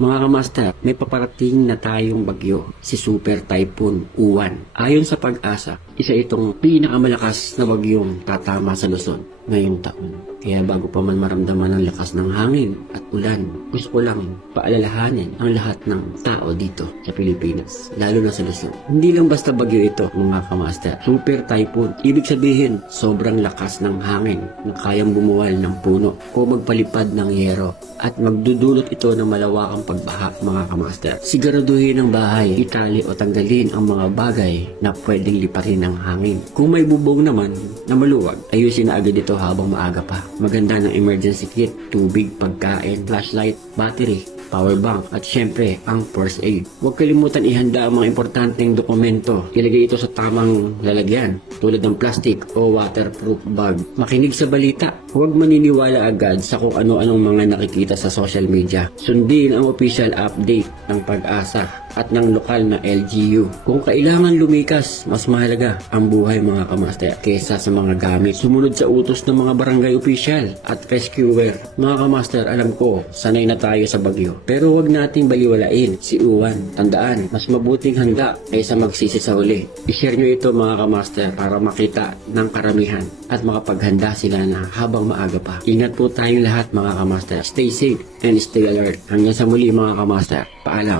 Mga kamaster, may paparating na tayong bagyo, si Super Typhoon Uwan. Ayon sa Pag-asa, isa itong pinakamalakas na bagyong tatama sa Luzon ngayong taon. Kaya bago pa man maramdaman ang lakas ng hangin at ulan, gusto ko lang paalalahanin ang lahat ng tao dito sa Pilipinas, lalo na sa Luzon. Hindi lang basta bagyo ito, mga kamaster. Super Typhoon, ibig sabihin sobrang lakas ng hangin na kayang bumuwal ng puno o magpalipad ng yero at magdudulot ito ng malawakang pagbaha, mga kamaster. Siguraduhin ang bahay, itali o tanggalin ang mga bagay na pwedeng liparin ng hangin. Kung may bubong naman na maluwag, ayusin na agad ito habang maaga pa. Maganda ng emergency kit, tubig, pagkain, flashlight, battery, power bank, at syempre ang first aid. Huwag kalimutan ihanda ang mga importanteng dokumento. Ilagay ito sa tamang lalagyan tulad ng plastic o waterproof bag. Makinig sa balita. Huwag maniniwala agad sa kung ano-anong mga nakikita sa social media. Sundin ang official update ng Pag-asa at ng lokal na LGU. Kung kailangan lumikas, mas mahalaga ang buhay, mga kamaster, kesa sa mga gamit. Sumunod sa utos ng mga barangay official at rescuer. Mga kamaster, alam ko, sanay na tayo sa bagyo. Pero huwag nating baliwalain si Uwan. Tandaan, mas mabuting handa kaysa magsisi sa huli. I-share nyo ito, mga kamaster, para makita ng karamihan at makapaghanda sila na habang maaga pa. Ingat po tayong lahat, mga kamaster. Stay safe and stay alert. Hanggang sa muli, mga kamaster. Paalam.